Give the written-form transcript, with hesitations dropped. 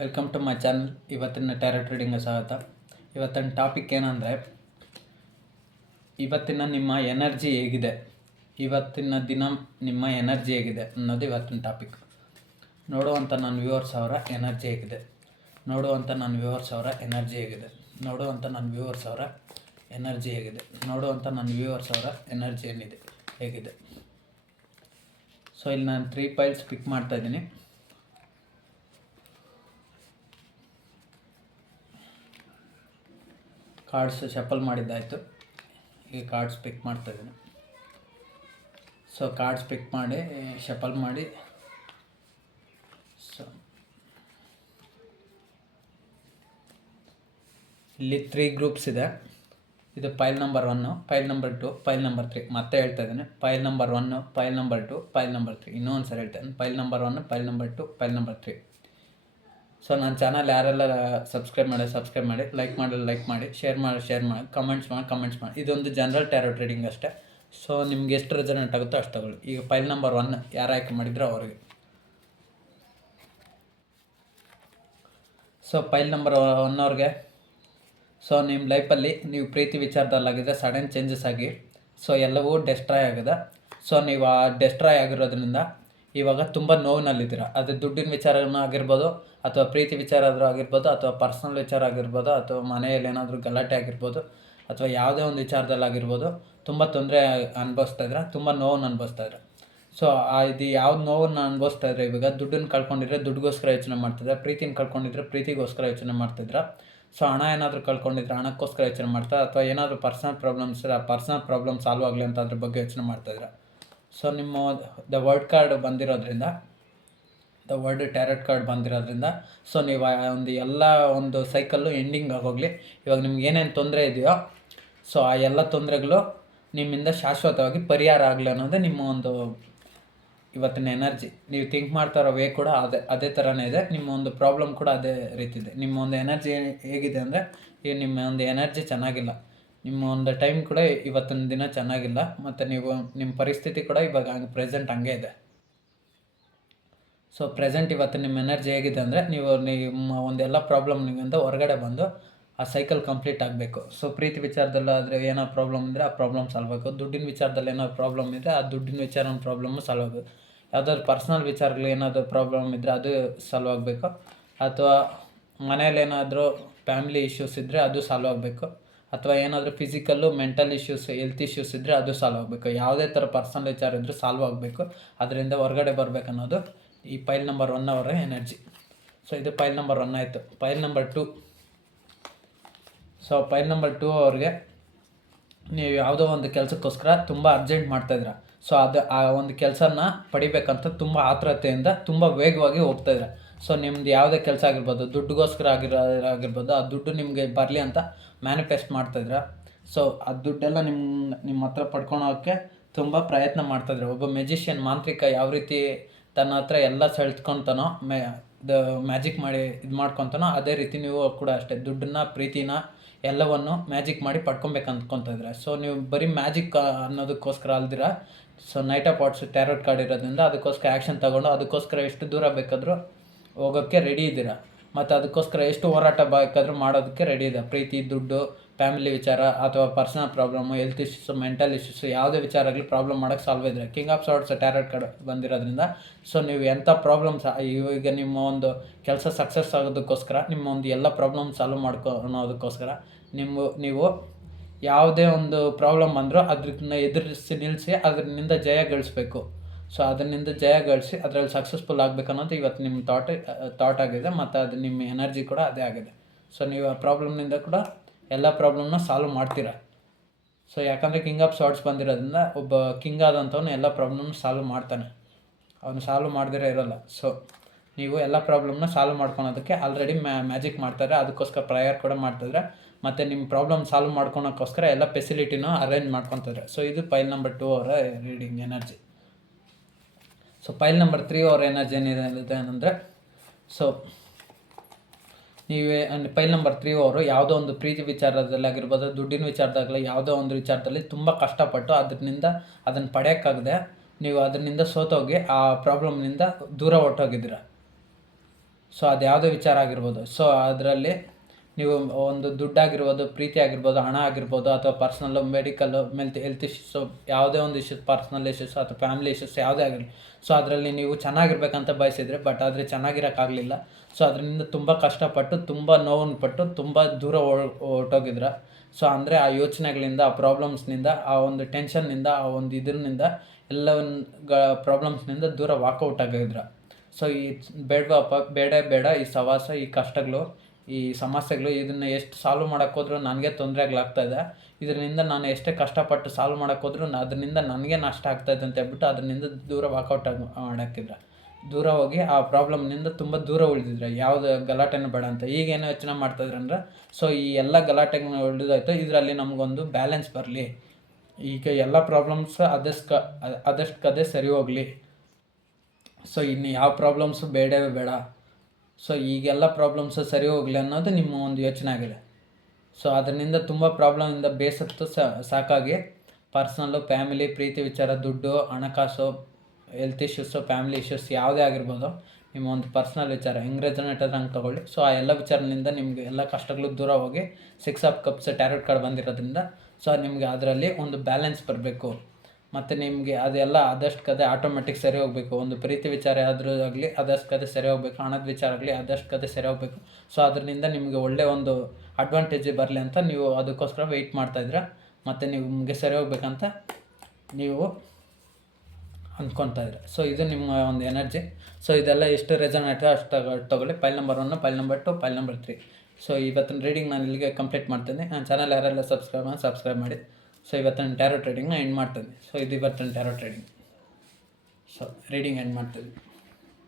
Welcome to my channel. ಇವತ್ತಿನ tarot ಟ್ರೇಡಿಂಗ್ಗೆ ಸ್ವಾಗತ. ಇವತ್ತಿನ ಟಾಪಿಕ್ ಏನಂದರೆ, ಇವತ್ತಿನ ನಿಮ್ಮ ಎನರ್ಜಿ ಹೇಗಿದೆ, ಇವತ್ತಿನ ದಿನ ನಿಮ್ಮ ಎನರ್ಜಿ ಹೇಗಿದೆ ಅನ್ನೋದು ಇವತ್ತಿನ ಟಾಪಿಕ್. ನೋಡುವಂಥ ನನ್ನ ವ್ಯೂವರ್ಸ್ ಅವರ ಎನರ್ಜಿ ಹೇಗಿದೆ, ನೋಡುವಂಥ ನನ್ನ ವ್ಯೂವರ್ಸ್ ಅವರ ಎನರ್ಜಿ ಹೇಗಿದೆ, ನೋಡುವಂಥ ನನ್ನ ವ್ಯೂವರ್ಸ್ ಅವರ ಎನರ್ಜಿ ಹೇಗಿದೆ, ನೋಡುವಂಥ ನನ್ನ ವ್ಯೂವರ್ಸ್ ಅವರ ಎನರ್ಜಿ ಏನಿದೆ ಹೇಗಿದೆ. ಸೊ ಇಲ್ಲಿ ನಾನು 3 ಫೈಲ್ಸ್ ಪಿಕ್ ಮಾಡ್ತಾಯಿದ್ದೀನಿ. ಕಾರ್ಡ್ಸ್ ಶಫಲ್ ಮಾಡಿದ್ದಾಯಿತು. ಈಗ ಕಾರ್ಡ್ಸ್ ಪಿಕ್ ಮಾಡ್ತಾಯಿದ್ದೀನಿ. ಸೊ ಕಾರ್ಡ್ಸ್ ಪಿಕ್ ಮಾಡಿ ಶಫಲ್ ಮಾಡಿ, ಸೊ ಇಲ್ಲಿ 3 ಗ್ರೂಪ್ಸ್ ಇದೆ. ಇದು file number 1, file number 2, file number 3. ಮತ್ತೆ ಹೇಳ್ತಾ ಇದ್ದೀನಿ, file number 1, file number 2, file number 3. ಇನ್ನೊಂದು ಸರಿ ಹೇಳ್ತೇನೆ, file number 1, file number 2, file number 3. So ನನ್ನ ಚಾನಲ್ ಯಾರೆಲ್ಲ ಸಬ್ಸ್ಕ್ರೈಬ್ ಮಾಡಿ, ಲೈಕ್ ಮಾಡಿ, ಶೇರ್ ಮಾಡಿ, ಕಮೆಂಟ್ಸ್ ಮಾಡಿ. ಇದೊಂದು ಜನರಲ್ ಟ್ಯಾರೋ ಟ್ರೇಡಿಂಗ್ ಅಷ್ಟೇ. ಸೊ ನಿಮ್ಗೆ ಎಷ್ಟು ರೆಸನೆಂಟ್ ಆಗುತ್ತೋ ಅಷ್ಟು ತಗೊಳ್ಳಿ. ಈಗ ಫೈಲ್ ನಂಬರ್ 1 ಯಾರು ಆಯ್ಕೆ ಮಾಡಿದ್ರು ಅವರಿಗೆ. ಸೊ ಫೈಲ್ ನಂಬರ್ 1 ಅವ್ರಿಗೆ, ಸೊ ನಿಮ್ಮ ಲೈಫಲ್ಲಿ ನೀವು ಪ್ರೀತಿ ವಿಚಾರದಲ್ಲಾಗಿದೆ ಸಡನ್ ಚೇಂಜಸ್ ಆಗಿ, ಸೊ ಎಲ್ಲವೂ ಡೆಸ್ಟ್ರಾಯ್ ಆಗಿದೆ. ಸೊ ನೀವು ಆ ಡೆಸ್ಟ್ರಾಯ್ ಆಗಿರೋದ್ರಿಂದ ಇವಾಗ ತುಂಬ ನೋವಿನಲ್ಲಿದ್ದೀರ. ಅದು ದುಡ್ಡಿನ ವಿಚಾರನೂ ಆಗಿರ್ಬೋದು, ಅಥವಾ ಪ್ರೀತಿ ವಿಚಾರ ಆದರೂ ಆಗಿರ್ಬೋದು, ಅಥವಾ ಪರ್ಸ್ನಲ್ ವಿಚಾರ ಆಗಿರ್ಬೋದು, ಅಥವಾ ಮನೆಯಲ್ಲಿ ಏನಾದರೂ ಗಲಾಟೆ ಆಗಿರ್ಬೋದು, ಅಥವಾ ಯಾವುದೇ ಒಂದು ವಿಚಾರದಲ್ಲಾಗಿರ್ಬೋದು. ತುಂಬ ತೊಂದರೆ ಅನುಭವಿಸ್ತಾ ಇದ್ರೆ, ತುಂಬ ನೋವನ್ನು ಅನುಭವಿಸ್ತಾ ಇದ್ರೆ. ಸೊ ಇದು ಯಾವ್ದು ನೋವನ್ನು ಅನುಭವಿಸ್ತಾ ಇದ್ರೆ, ಇವಾಗ ದುಡ್ಡನ್ನು ಕಳ್ಕೊಂಡಿದ್ರೆ ದುಡ್ಡಿಗೋಸ್ಕರ ಯೋಚನೆ ಮಾಡ್ತಿದ್ರೆ, ಪ್ರೀತಿನ ಕಳ್ಕೊಂಡಿದ್ರೆ ಪ್ರೀತಿಗೋಸ್ಕರ ಯೋಚನೆ ಮಾಡ್ತಿದ್ರ. ಸೊ ಹಣ ಏನಾದರೂ ಕಳ್ಕೊಂಡಿದ್ರೆ ಹಣಕ್ಕೋಸ್ಕರ ಯೋಚನೆ ಮಾಡ್ತಾ, ಅಥವಾ ಏನಾದರೂ ಪರ್ಸನಲ್ ಪ್ರಾಬ್ಲಮ್ಸ್ ಆ ಪರ್ಸನಲ್ ಪ್ರಾಬ್ಲಮ್ ಸಾಲ್ವ್ ಆಗಲಿ ಅಂತ ಅದ್ರ ಬಗ್ಗೆ ಯೋಚನೆ ಮಾಡ್ತಾಯಿದ್ರೆ. ಸೊ ನಿಮ್ಮ ದ ವರ್ಡ್ ಕಾರ್ಡ್ ಬಂದಿರೋದ್ರಿಂದ, ದ ವರ್ಡ್ ಟ್ಯಾರೆಟ್ ಕಾರ್ಡ್ ಬಂದಿರೋದ್ರಿಂದ, ಸೊ ನೀವು ಎಲ್ಲ ಒಂದು ಸೈಕಲ್ಲು ಎಂಡಿಂಗ್ ಆಗೋಗಲಿ. ಇವಾಗ ನಿಮ್ಗೆ ಏನೇನು ತೊಂದರೆ ಇದೆಯೋ, ಸೊ ಆ ಎಲ್ಲ ತೊಂದರೆಗಳು ನಿಮ್ಮಿಂದ ಶಾಶ್ವತವಾಗಿ ಪರಿಹಾರ ಆಗಲಿ ಅನ್ನೋದೇ ನಿಮ್ಮ ಒಂದು ಇವತ್ತಿನ ಎನರ್ಜಿ. ನೀವು ಥಿಂಕ್ ಮಾಡ್ತಾ ಇರೋ ವೇ ಕೂಡ ಅದೇ ಥರನೇ ಇದೆ. ನಿಮ್ಮ ಒಂದು ಪ್ರಾಬ್ಲಮ್ ಕೂಡ ಅದೇ ರೀತಿ ಇದೆ. ನಿಮ್ಮ ಒಂದು ಎನರ್ಜಿ ಹೇಗಿದೆ ಅಂದರೆ, ಈಗ ನಿಮ್ಮ ಒಂದು ಎನರ್ಜಿ ಚೆನ್ನಾಗಿಲ್ಲ, ನಿಮ್ಮ ಒಂದು ಟೈಮ್ ಕೂಡ ಇವತ್ತಿನ ದಿನ ಚೆನ್ನಾಗಿಲ್ಲ, ಮತ್ತು ನಿಮ್ಮ ಪರಿಸ್ಥಿತಿ ಕೂಡ ಇವಾಗ ಪ್ರೆಸೆಂಟ್ ಹಂಗೆ ಇದೆ. ಸೊ ಪ್ರೆಸೆಂಟ್ ಇವತ್ತು ನಿಮ್ಮ ಎನರ್ಜಿ ಹೇಗಿದೆ ಅಂದರೆ, ನಿಮ್ಮ ಒಂದೆಲ್ಲ ಪ್ರಾಬ್ಲಮ್ನಿಂದ ಹೊರಗಡೆ ಬಂದು ಆ ಸೈಕಲ್ ಕಂಪ್ಲೀಟ್ ಆಗಬೇಕು. ಸೊ ಪ್ರೀತಿ ವಿಚಾರದಲ್ಲಾದರೆ ಏನೋ ಪ್ರಾಬ್ಲಮ್ ಇದ್ದರೆ ಆ ಪ್ರಾಬ್ಲಮ್ ಸಾಲ್ವ್ ಆಗಬೇಕು. ದುಡ್ಡಿನ ವಿಚಾರದಲ್ಲಿ ಏನೋ ಪ್ರಾಬ್ಲಮ್ ಇದ್ದರೆ ಆ ದುಡ್ಡಿನ ವಿಚಾರ ಪ್ರಾಬ್ಲಮ್ಮು ಸಾಲ್ವ್ ಆಗಬೇಕು. ಯಾವುದಾದ್ರು ಪರ್ಸ್ನಲ್ ವಿಚಾರಗಳು ಏನಾದರೂ ಪ್ರಾಬ್ಲಮ್ ಇದ್ದರೆ ಅದು ಸಾಲ್ವ್ ಆಗಬೇಕು. ಅಥವಾ ಮನೇಲಿ ಏನಾದರೂ ಫ್ಯಾಮಿಲಿ ಇಶ್ಯೂಸ್ ಇದ್ದರೆ ಅದು ಸಾಲ್ವ್ ಆಗಬೇಕು. ಅಥವಾ ಏನಾದರೂ physical mental issues, health issues ಇದ್ದರೆ ಅದು ಸಾಲ್ವ್ ಆಗಬೇಕು. ಯಾವುದೇ ಥರ ಪರ್ಸ್ನಲ್ ವಿಚಾರ ಇದ್ದರೂ ಸಾಲ್ವ್ ಆಗಬೇಕು. ಅದರಿಂದ ಹೊರಗಡೆ ಬರಬೇಕನ್ನೋದು ಈ ಫೈಲ್ ನಂಬರ್ 1 ಅವರ ಎನರ್ಜಿ. ಸೊ ಇದು ಫೈಲ್ ನಂಬರ್ 1 ಆಯಿತು. File number 2. So file number 2 ಅವ್ರಿಗೆ, ನೀವು ಯಾವುದೋ ಒಂದು ಕೆಲಸಕ್ಕೋಸ್ಕರ ತುಂಬ ಅರ್ಜೆಂಟ್ ಮಾಡ್ತಾಯಿದ್ರ. ಸೊ ಆ ಒಂದು ಕೆಲಸನ ಪಡಿಬೇಕಂತ ತುಂಬ ಆತುರತೆಯಿಂದ ತುಂಬ ವೇಗವಾಗಿ ಹೋಗ್ತಾಯಿದ್ರೆ. ಸೊ ನಿಮ್ದು ಯಾವುದೇ ಕೆಲಸ ಆಗಿರ್ಬೋದು, ದುಡ್ಡುಗೋಸ್ಕರ ಆಗಿರ್ಬೋದು, ಆ ದುಡ್ಡು ನಿಮಗೆ ಬರಲಿ ಅಂತ ಮ್ಯಾನಿಫೆಸ್ಟ್ ಮಾಡ್ತಾಯಿದ್ರ. ಸೊ ಆ ದುಡ್ಡೆಲ್ಲ ನಿಮ್ಮ ಹತ್ರ ಪಡ್ಕೊಳೋಕ್ಕೆ ತುಂಬ ಪ್ರಯತ್ನ ಮಾಡ್ತಾಯಿದ್ರೆ. ಒಬ್ಬ ಮೆಜಿಷಿಯನ್, ಮಾಂತ್ರಿಕ ಯಾವ ರೀತಿ ತನ್ನ ಹತ್ರ ಎಲ್ಲ ಸೆಳೆದ್ಕೊತಾನೋ, ಮ್ಯಾಜಿಕ್ ಮಾಡಿ ಇದು ಮಾಡ್ಕೊತಾನೋ, ಅದೇ ರೀತಿ ನೀವು ಕೂಡ ಅಷ್ಟೇ ದುಡ್ಡನ್ನ, ಪ್ರೀತಿನ ಎಲ್ಲವನ್ನು ಮ್ಯಾಜಿಕ್ ಮಾಡಿ ಪಡ್ಕೊಬೇಕು ಅಂದ್ಕೊತಿದ್ರೆ. ಸೊ ನೀವು ಬರೀ ಮ್ಯಾಜಿಕ್ ಅನ್ನೋದಕ್ಕೋಸ್ಕರ ಅಲ್ದಿರ, so knight of wands tarot card ಇರೋದ್ರಿಂದ ಅದಕ್ಕೋಸ್ಕರ ಆ್ಯಕ್ಷನ್ ತೊಗೊಂಡು ಅದಕ್ಕೋಸ್ಕರ ಎಷ್ಟು ದೂರ ಬೇಕಾದರೂ ಹೋಗೋಕ್ಕೆ ರೆಡಿ ಇದ್ದೀರಾ. ಮತ್ತು ಅದಕ್ಕೋಸ್ಕರ ಎಷ್ಟು ಹೋರಾಟ ಬೇಕಾದರೂ ಮಾಡೋದಕ್ಕೆ ರೆಡಿ ಇದೆ. ಪ್ರೀತಿ, ದುಡ್ಡು, ಫ್ಯಾಮಿಲಿ ವಿಚಾರ, ಅಥವಾ personal problem, health issues, mental issues, ಯಾವುದೇ ವಿಚಾರ ಆಗಲಿ ಪ್ರಾಬ್ಲಮ್ ಮಾಡೋಕ್ಕೆ ಸಾಲ್ವ್ ಇದ್ದರೆ. ಕಿಂಗ್ ಆಫ್ ಸಾರ್ಡ್ಸ್ ಟ್ಯಾರೋಟ್ ಕಾರ್ಡ್ ಬಂದಿರೋದ್ರಿಂದ, ಸೊ ನೀವು ಎಂಥ ಪ್ರಾಬ್ಲಮ್ಸ್, ಈಗ ನಿಮ್ಮ ಒಂದು ಕೆಲಸ ಸಕ್ಸಸ್ ಆಗೋದಕ್ಕೋಸ್ಕರ, ನಿಮ್ಮ ಒಂದು ಎಲ್ಲ ಪ್ರಾಬ್ಲಮ್ ಸಾಲ್ವ್ ಅನ್ನೋದಕ್ಕೋಸ್ಕರ ನೀವು ಯಾವುದೇ ಒಂದು ಪ್ರಾಬ್ಲಮ್ ಬಂದರೂ ಅದನ್ನ ಎದುರಿಸಿ ನಿಲ್ಲಿಸಿ ಅದರಿಂದ ಜಯ ಗಳಿಸ್ಬೇಕು. ಸೊ ಅದರಿಂದ ಜಯ ಗಳಿಸಿ ಅದರಲ್ಲಿ ಸಕ್ಸಸ್ಫುಲ್ ಆಗಬೇಕು ಅನ್ನೋದು ಇವತ್ತು ನಿಮ್ಮ ಥಾಟ್ ಆಗಿದೆ. ಮತ್ತು ಅದು ನಿಮ್ಮ ಎನರ್ಜಿ ಕೂಡ ಅದೇ ಆಗಿದೆ. ಸೊ ನೀವು ಆ ಪ್ರಾಬ್ಲಮ್ನಿಂದ ಕೂಡ ಎಲ್ಲ ಪ್ರಾಬ್ಲಮ್ನ ಸಾಲ್ವ್ ಮಾಡ್ತೀರಾ. ಸೊ ಯಾಕಂದರೆ ಕಿಂಗ್ ಆಫ್ ಸಾರ್ಡ್ಸ್ ಬಂದಿರೋದ್ರಿಂದ, ಒಬ್ಬ ಕಿಂಗ್ ಆದಂಥವನು ಎಲ್ಲ ಪ್ರಾಬ್ಲಮ್ನ ಸಾಲ್ವ್ ಮಾಡ್ತಾನೆ, ಅವನು ಸಾಲ್ವ್ ಮಾಡದಿರೇ ಇರೋಲ್ಲ. ಸೊ ನೀವು ಎಲ್ಲ ಪ್ರಾಬ್ಲಮ್ನ ಸಾಲ್ವ್ ಮಾಡ್ಕೊಳೋದಕ್ಕೆ ಆಲ್ರೆಡಿ ಮ್ಯಾಜಿಕ್ ಮಾಡ್ತಾರೆ, ಅದಕ್ಕೋಸ್ಕರ ಪ್ರೇಯರ್ ಕೂಡ ಮಾಡ್ತಿದ್ರೆ, ಮತ್ತು ನಿಮ್ಮ ಪ್ರಾಬ್ಲಮ್ ಸಾಲ್ವ್ ಮಾಡ್ಕೊಳೋಕ್ಕೋಸ್ಕರ ಎಲ್ಲ ಫೆಸಿಲಿಟಿನೂ ಅರೇಂಜ್ ಮಾಡ್ಕೊತಾರೆ. ಸೊ ಇದು ಫೈಲ್ ನಂಬರ್ 2 ಅವರ reading energy. So file number 3 ಅವರ ಎನರ್ಜಿ ಏನಿದೆ ಅಂದರೆ, ಸೊ ನೀವೇ ಫೈಲ್ ನಂಬರ್ 3 ಅವರು ಯಾವುದೋ ಒಂದು ಪ್ರೀತಿ ವಿಚಾರದಲ್ಲಿ ಆಗಿರ್ಬೋದು, ದುಡ್ಡಿನ ವಿಚಾರದಾಗಲಿ, ಯಾವುದೋ ಒಂದು ವಿಚಾರದಲ್ಲಿ ತುಂಬ ಕಷ್ಟಪಟ್ಟು ಅದನ್ನು ಪಡೆಯೋಕ್ಕಾಗದೆ ನೀವು ಅದರಿಂದ ಸೋತೋಗಿ ಆ ಪ್ರಾಬ್ಲಮ್ನಿಂದ ದೂರ ಹೊರಟೋಗಿದ್ದೀರ. ಸೊ ಅದು ಯಾವುದೇ ವಿಚಾರ ಆಗಿರ್ಬೋದು. ಸೊ ಅದರಲ್ಲಿ ನೀವು ಒಂದು ದುಡ್ಡಾಗಿರ್ಬೋದು, ಪ್ರೀತಿ ಆಗಿರ್ಬೋದು, ಹಣ ಆಗಿರ್ಬೋದು, ಅಥವಾ ಪರ್ಸ್ನಲ್ಲು, ಮೆಡಿಕಲ್ಲು, ಹೆಲ್ತ್ ಇಶ್ಯೂಸು, ಯಾವುದೇ ಒಂದು ಇಶ್ಯೂಸ್, ಪರ್ಸ್ನಲ್ ಇಶ್ಯೂಸ್ ಅಥವಾ ಫ್ಯಾಮಿಲಿ ಇಶ್ಯೂಸ್ ಯಾವುದೇ ಆಗಿರಲಿ, ಸೊ ಅದರಲ್ಲಿ ನೀವು ಚೆನ್ನಾಗಿರ್ಬೇಕಂತ ಬಯಸಿದರೆ, ಬಟ್ ಆದರೆ ಚೆನ್ನಾಗಿರೋಕ್ಕಾಗಲಿಲ್ಲ. ಸೊ ಅದರಿಂದ ತುಂಬ ಕಷ್ಟಪಟ್ಟು, ತುಂಬ ನೋವನ್ನು ಪಟ್ಟು, ತುಂಬ ದೂರ ಹೊರ್ಟೋಗಿದ್ರ. ಸೊ ಅಂದರೆ ಆ ಯೋಚನೆಗಳಿಂದ, ಆ ಪ್ರಾಬ್ಲಮ್ಸ್ನಿಂದ, ಆ ಒಂದು ಟೆನ್ಷನ್ನಿಂದ, ಆ ಒಂದು ಇದರಿಂದ ಪ್ರಾಬ್ಲಮ್ಸ್ನಿಂದ ದೂರ ವಾಕೌಟ್ ಆಗಿದ್ರ. ಸೊ ಈ ಬೇಡವಪ್ಪ, ಬೇಡ ಈ ಸವಾಸ, ಈ ಕಷ್ಟಗಳು, ಈ ಸಮಸ್ಯೆಗಳು, ಇದನ್ನು ಎಷ್ಟು ಸಾಲ್ವ್ ಮಾಡೋಕ್ಕೋದ್ರೂ ನನಗೆ ತೊಂದರೆ ಆಗ್ಲಾಗ್ತಾಯಿದೆ. ಇದರಿಂದ ನಾನು ಎಷ್ಟೇ ಕಷ್ಟಪಟ್ಟು ಸಾಲ್ವ್ ಮಾಡೋಕ್ಕೋದ್ರೂ ಅದರಿಂದ ನನಗೆ ನಷ್ಟ ಆಗ್ತಾಯಿದೆ ಅಂತ ಹೇಳ್ಬಿಟ್ಟು ಅದರಿಂದ ದೂರ ವಾಕೌಟ್ ಮಾಡಾಕಿದ್ರ. ದೂರ ಹೋಗಿ ಆ ಪ್ರಾಬ್ಲಮ್ನಿಂದ ತುಂಬ ದೂರ ಉಳಿದಿದ್ರೆ, ಯಾವುದೇ ಗಲಾಟೆನೂ ಬೇಡ ಅಂತ. ಈಗೇನು ಯೋಚನೆ ಮಾಡ್ತಾಯಿದ್ರು ಅಂದರೆ, ಸೊ ಈ ಎಲ್ಲ ಗಲಾಟೆಗಳನ್ನ ಉಳಿದಾಯ್ತು, ಇದರಲ್ಲಿ ನಮಗೊಂದು ಬ್ಯಾಲೆನ್ಸ್ ಬರಲಿ, ಈಗ ಎಲ್ಲ ಪ್ರಾಬ್ಲಮ್ಸ್ ಅದಷ್ಟಕ್ಕದೇ ಸರಿ ಹೋಗಲಿ, ಸೊ ಇನ್ನು ಯಾವ ಪ್ರಾಬ್ಲಮ್ಸು ಬೇಡವೇ ಬೇಡ, ಸೊ ಈಗೆಲ್ಲ ಪ್ರಾಬ್ಲಮ್ಸು ಸರಿ ಹೋಗಲಿ ಅನ್ನೋದು ನಿಮ್ಮ ಒಂದು ಯೋಚನೆ ಆಗಿದೆ. ಸೊ ಅದರಿಂದ ತುಂಬ ಪ್ರಾಬ್ಲಮಿಂದ ಬೇಸತ್ತು ಸಾಕಾಗಿ ಪರ್ಸ್ನಲ್ಲು, ಫ್ಯಾಮಿಲಿ, ಪ್ರೀತಿ ವಿಚಾರ, ದುಡ್ಡು, ಹಣಕಾಸು, ಹೆಲ್ತ್ ಇಶ್ಯೂಸು, ಫ್ಯಾಮಿಲಿ ಇಶ್ಯೂಸ್ ಯಾವುದೇ ಆಗಿರ್ಬೋದು, ನಿಮ್ಮ ಒಂದು ಪರ್ಸ್ನಲ್ ವಿಚಾರ ಹೆಂಗೆ ರೆಸೊನೇಟ್ ಆದ್ರೆ ಹಂಗೆ ತೊಗೊಳ್ಳಿ. ಸೊ ಆ ಎಲ್ಲ ವಿಚಾರದಿಂದ ನಿಮಗೆ ಎಲ್ಲ ಕಷ್ಟಗಳು ದೂರ ಹೋಗಿ 6 ಆಫ್ ಕಪ್ಸ್ ಟ್ಯಾರೋಟ್ ಕಾರ್ಡ್ ಬಂದಿರೋದ್ರಿಂದ ಸೊ ನಿಮಗೆ ಅದರಲ್ಲಿ ಒಂದು ಬ್ಯಾಲೆನ್ಸ್ ಬರಬೇಕು. ಮತ್ತು ನಿಮಗೆ ಅದೆಲ್ಲ ಆದಷ್ಟಕ್ಕದೇ ಆಟೋಮೆಟಿಕ್ ಸರಿ ಹೋಗಬೇಕು. ಒಂದು ಪ್ರೀತಿ ವಿಚಾರ ಆದರೂ ಆಗಲಿ ಅದಷ್ಟಕ್ಕದೇ ಸರಿ ಹೋಗಬೇಕು, ಹಣದ ವಿಚಾರ ಆಗಲಿ ಅದಷ್ಟಕ್ಕದೇ ಸರಿ ಹೋಗಬೇಕು. ಸೊ ಅದರಿಂದ ನಿಮಗೆ ಒಳ್ಳೆಯ ಒಂದು ಅಡ್ವಾಂಟೇಜ್ ಬರಲಿ ಅಂತ ನೀವು ಅದಕ್ಕೋಸ್ಕರ ವೆಯ್ಟ್ ಮಾಡ್ತಾಯಿದ್ರೆ, ಮತ್ತು ನಿಮಗೆ ಸರಿ ಹೋಗ್ಬೇಕಂತ ನೀವು ಅಂದ್ಕೊತಾ ಇದ್ರೆ. ಸೊ ಇದು ನಿಮ್ಮ ಒಂದು ಎನರ್ಜಿ. ಸೊ ಇದೆಲ್ಲ ಎಷ್ಟು ರೆಸೊನೇಟ್ ಅಷ್ಟು ತೊಗೊಳ್ಳಿ. File number 1, file number 2, file number 3. So ಇವತ್ತಿನ ರೀಡಿಂಗ್ ನಾನು ಇಲ್ಲಿಗೆ ಕಂಪ್ಲೀಟ್ ಮಾಡ್ತೀನಿ. ನನ್ನ ಚಾನಲ್ ಯಾರೆಲ್ಲ ಸಬ್ಸ್ಕ್ರೈಬ್ ಮಾಡಿ. ಸೊ ಇವತ್ತಿನ ಟ್ಯಾರೋ ಟ್ರೇಡಿಂಗ್ನ ಎಂಡ್ ಮಾಡ್ತೀನಿ. ಸೊ ಇದು ಇವತ್ತಿನ tarot trading. So reading end ಮಾಡ್ತೀನಿ.